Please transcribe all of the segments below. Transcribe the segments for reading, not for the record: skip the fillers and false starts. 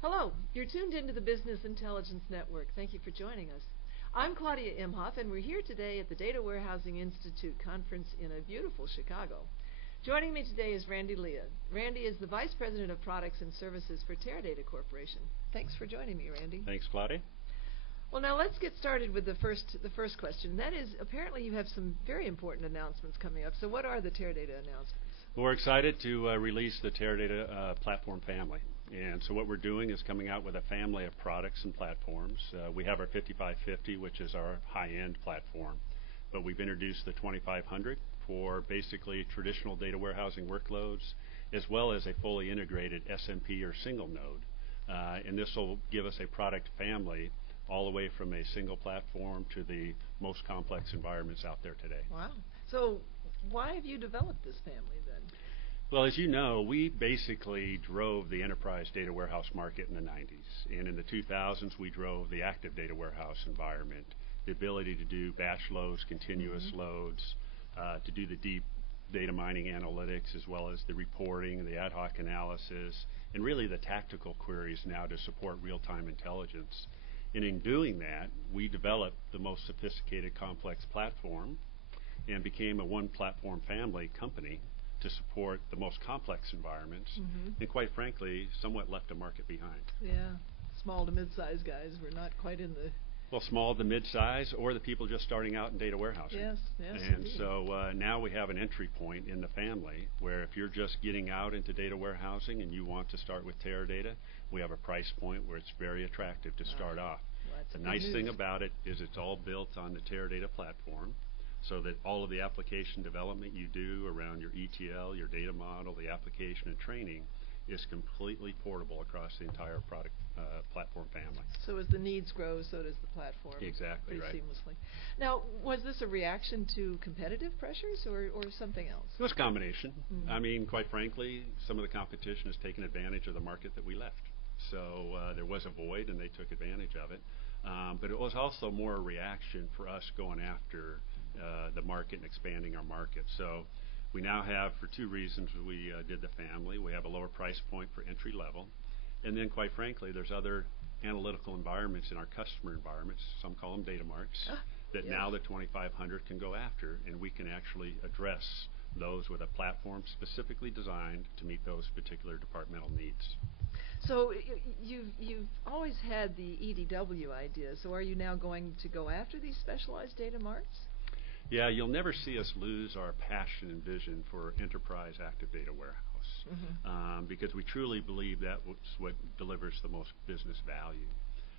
Hello, you're tuned into the Business Intelligence Network. Thank you for joining us. I'm Claudia Imhoff, and we're here today at the Data Warehousing Institute conference in a beautiful Chicago. Joining me today is Randy Leah. Randy is the Vice President of Products and Services for Teradata Corporation. Thanks for joining me, Randy. Thanks, Claudia. Well, now let's get started with the first question. That is, apparently you have some very important announcements coming up. So what are the Teradata announcements? We're excited to release the Teradata platform family. And so what we're doing is coming out with a family of products and platforms. We have our 5550, which is our high-end platform. But we've introduced the 2500 for basically traditional data warehousing workloads, as well as a fully integrated SMP or single node. And this will give us a product family all the way from a single platform to the most complex environments out there today. Wow. So why have you developed this family then? Well, as you know, we basically drove the enterprise data warehouse market in the 90s. And in the 2000s, we drove the active data warehouse environment, the ability to do batch loads, continuous loads, to do the deep data mining analytics, as well as the reporting, the ad hoc analysis, and really the tactical queries now to support real-time intelligence. And in doing that, we developed the most sophisticated, complex platform and became a one-platform family company to support the most complex environments, and quite frankly, somewhat left a market behind. Yeah, small to mid-size guys. We're not quite in the... Well, small to mid-size, or the people just starting out in data warehousing. Yes, And indeed. so now we have an entry point in the family where if you're just getting out into data warehousing and you want to start with Teradata, we have a price point where it's very attractive to start off. Well, that's The good nice news. thing about it is it's all built on the Teradata platform, so that all of the application development you do around your ETL, your data model, the application and training is completely portable across the entire product platform family. So as the needs grow, so does the platform. Exactly pretty right. Seamlessly. Now, was this a reaction to competitive pressures or something else? It was a combination. I mean, quite frankly, some of the competition has taken advantage of the market that we left. So there was a void, and they took advantage of it. But it was also more a reaction for us going after the market and expanding our market. So we now have, for two reasons, we did the family. We have a lower price point for entry level. And then, quite frankly, there's other analytical environments in our customer environments, some call them data marts, that yes. now the 2500 can go after, and we can actually address those with a platform specifically designed to meet those particular departmental needs. So you've always had the EDW idea. So are you now going to go after these specialized data marts? Yeah, you'll never see us lose our passion and vision for enterprise active data warehouse, because we truly believe that's what delivers the most business value.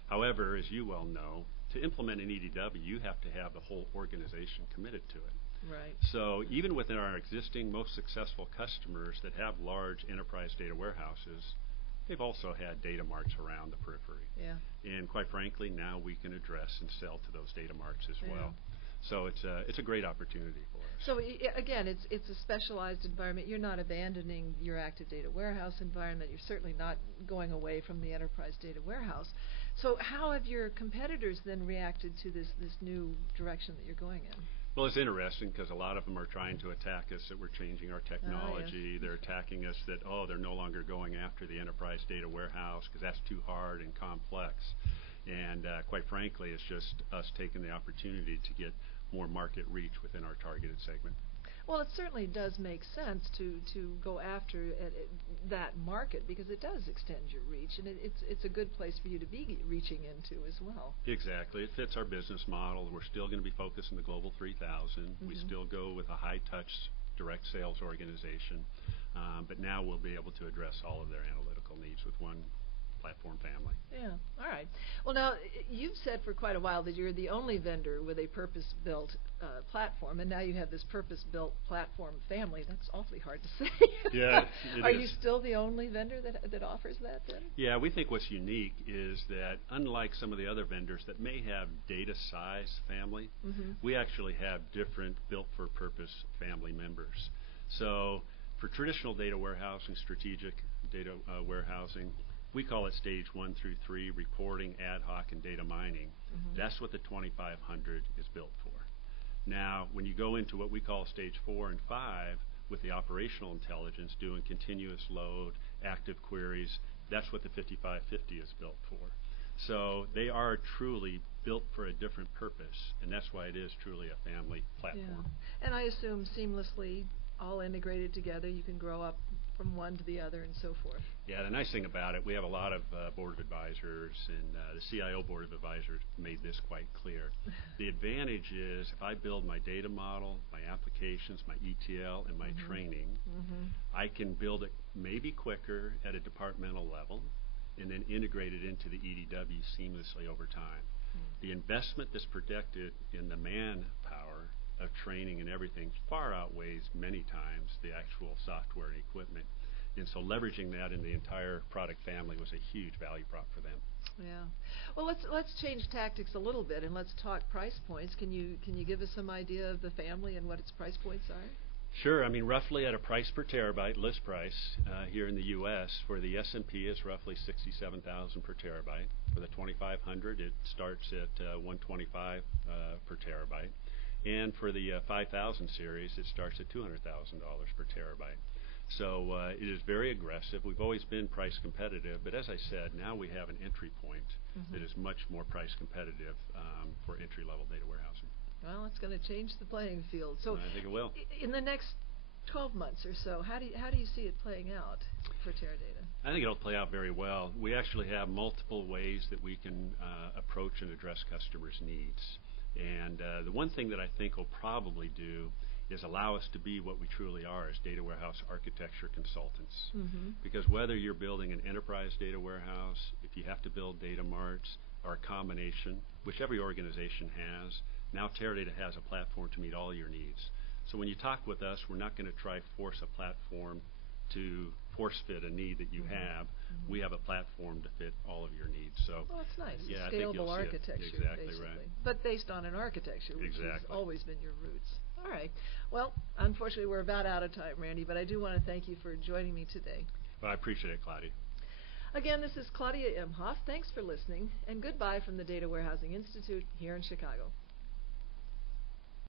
However, as you well know, to implement an EDW, you have to have the whole organization committed to it. Right. So even within our existing most successful customers that have large enterprise data warehouses, they've also had data marts around the periphery. Yeah. And quite frankly, now we can address and sell to those data marts as well. So it's a great opportunity for us. So again, it's a specialized environment. You're not abandoning your active data warehouse environment. You're certainly not going away from the enterprise data warehouse. So how have your competitors then reacted to this new direction that you're going in? Well, it's interesting because a lot of them are trying to attack us that we're changing our technology. Yes. They're attacking us that, they're no longer going after the enterprise data warehouse because that's too hard and complex. And quite frankly, it's just us taking the opportunity to get more market reach within our targeted segment. Well, it certainly does make sense to go after that market because it does extend your reach, and it's a good place for you to be reaching into as well. Exactly. It fits our business model. We're still going to be focused on the Global 3000. We still go with a high-touch direct sales organization, but now we'll be able to address all of their analytical needs with one platform family. Yeah. All right. Well, now, you've said for quite a while that you're the only vendor with a purpose-built platform, and now you have this purpose-built platform family. That's awfully hard to say. Yeah, it Are is. you still the only vendor that offers that then? Yeah, we think what's unique is that unlike some of the other vendors that may have data size family, we actually have different built-for-purpose family members. So for traditional data warehousing, strategic data warehousing, we call it stage 1 through 3, reporting, ad hoc, and data mining. That's what the 2500 is built for. Now, when you go into what we call stage 4 and 5, with the operational intelligence, doing continuous load, active queries, That's what the 5550 is built for. So they are truly built for a different purpose, and that's why it is truly a family platform. Yeah. And I assume seamlessly, all integrated together, you can grow up from one to the other and so forth. Yeah, the nice thing about it, we have a lot of board of advisors, and the CIO board of advisors made this quite clear. The advantage is if I build my data model, my applications, my ETL, and my training, I can build it maybe quicker at a departmental level and then integrate it into the EDW seamlessly over time. The investment that's projected in the manpower of training and everything far outweighs many times the actual software and equipment. And so leveraging that in the entire product family was a huge value prop for them. Yeah. Well, let's change tactics a little bit and let's talk price points. Can you give us some idea of the family and what its price points are? Sure. I mean, roughly at a price per terabyte, list price here in the U.S. for the S&P is roughly $67,000 per terabyte. For the 2500, it starts at $125 per terabyte. And for the 5000 series, it starts at $200,000 per terabyte. So it is very aggressive. We've always been price competitive, but as I said, now we have an entry point that is much more price competitive for entry-level data warehousing. Well, it's going to change the playing field. So I think it will. In the next 12 months or so, how do you see it playing out for Teradata? I think it'll play out very well. We actually have multiple ways that we can approach and address customers' needs. And the one thing that I think will probably do is allow us to be what we truly are as data warehouse architecture consultants. Because whether you're building an enterprise data warehouse, if you have to build data marts, or a combination, which every organization has, now Teradata has a platform to meet all your needs. So when you talk with us, we're not going to try force a platform to force fit a need that you have. We have a platform to fit all of your needs. So, well, it's nice. Yeah, a scalable architecture, exactly basically. Right. But based on an architecture, which has always been your roots. All right. Well, unfortunately, we're about out of time, Randy, but I do want to thank you for joining me today. Well, I appreciate it, Claudia. Again, this is Claudia Imhoff. Thanks for listening, and goodbye from the Data Warehousing Institute here in Chicago.